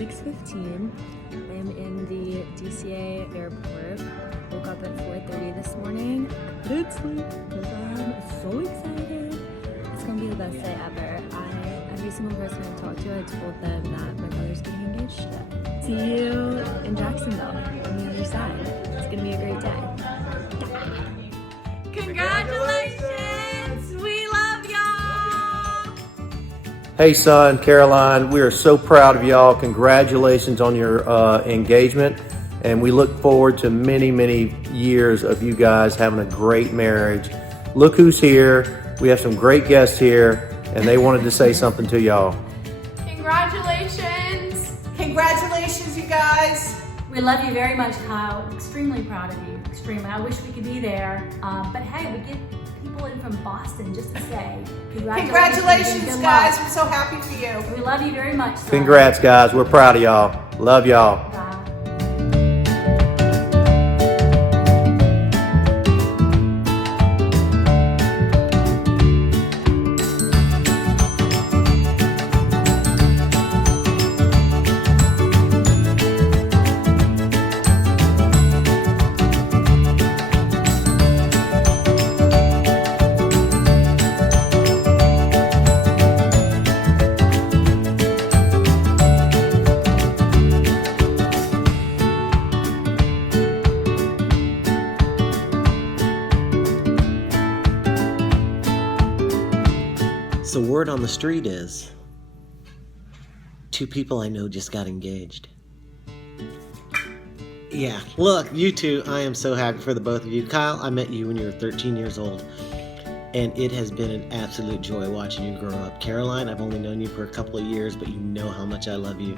6:15. I am in the DCA airport. Woke up at 4:30 this morning. I couldn't sleep because I'm so excited. It's gonna be the best day ever. Every single person I talked to, I told them that my brother's getting engaged today. See you in Jacksonville on the other side. It's gonna be a great day. Congratulations! We love y'all! Hey, son, Caroline, we are so proud of y'all. Congratulations on your engagement. And we look forward to many, many years of you guys having a great marriage. Look who's here. We have some great guests here, and they wanted to say something to y'all. Congratulations! Congratulations, you guys. We love you very much, Kyle. Extremely proud of you. Extremely. I wish we could be there. But hey, we get people in from Boston just to say Congratulations, guys. We're so happy for you. We love you very much. Son. Congrats, guys. We're proud of y'all. Love y'all. Bye. So word on the street is 2 people I know just got engaged. Yeah, look, you two, I am so happy for the both of you. Kyle, I met you when you were 13 years old, and it has been an absolute joy watching you grow up. Caroline, I've only known you for a couple of years, but you know how much I love you.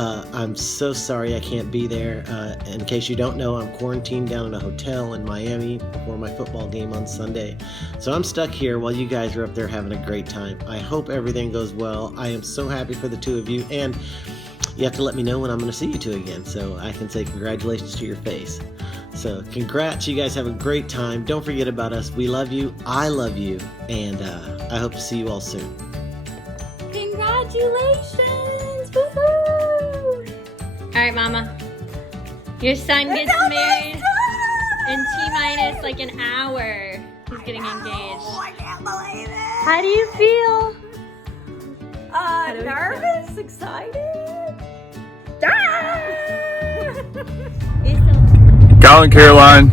I'm so sorry I can't be there. In case you don't know, I'm quarantined down in a hotel in Miami before my football game on Sunday. So I'm stuck here while you guys are up there having a great time. I hope everything goes well. I am so happy for the 2 of you, and you have to let me know when I'm going to see you 2 again so I can say congratulations to your face. So congrats, you guys have a great time. Don't forget about us. We love you. I love you, and I hope to see you all soon. Congratulations! Woohoo! All right, Mama. Your son gets married in T-minus like an hour. He's getting engaged. I can't believe it. How do you feel? Nervous, excited. Kyle and Caroline,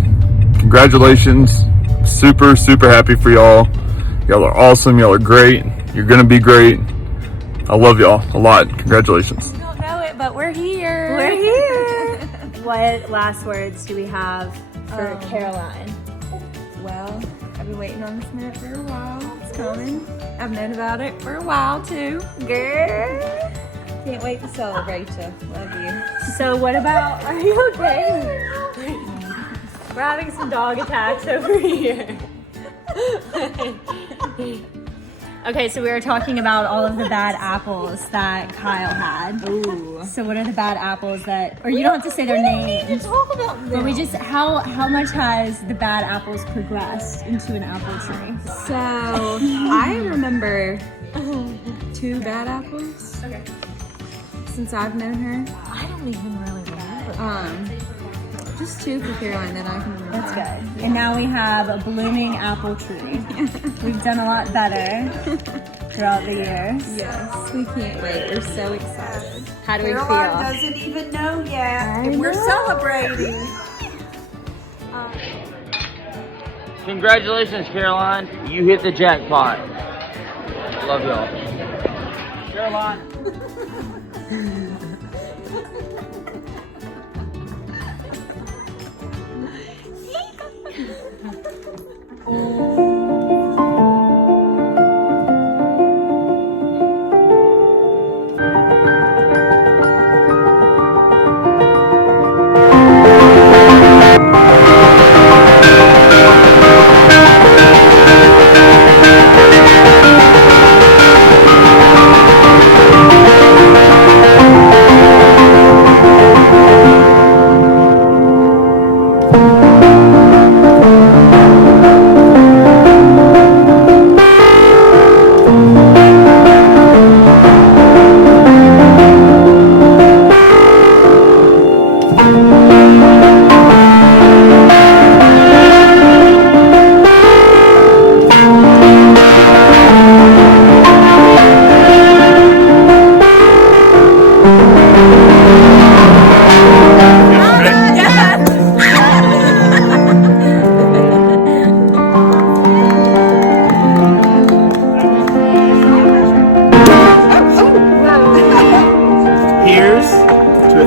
congratulations. Super, super happy for y'all. Y'all are awesome. Y'all are great. You're going to be great. I love y'all a lot. Congratulations. We don't know it, but we're here. We're here. What last words do we have for Caroline? Well, I've been waiting on this minute for a while. It's coming. I've known about it for a while too. Girl. Can't wait to celebrate you. Love you. So what about, are you okay? We're having some dog attacks over here. Okay, so we were talking about all of the bad apples that Kyle had. Ooh. So what are the bad apples that, or you don't have to say their names. We talk about them. But we just, how much has the bad apples progressed into an apple tree? So, I remember 2 bad apples. Okay. Since I've known her. I don't even really remember. Just 2 for Caroline that I can remember. That's good. And now we have a blooming apple tree. We've done a lot better throughout the years. Yes, we can't wait. We're so excited. How do we feel? Caroline doesn't even know yet. I We're know. celebrating. Congratulations, Caroline. You hit the jackpot. Love y'all. Caroline.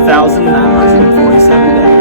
1,947 days.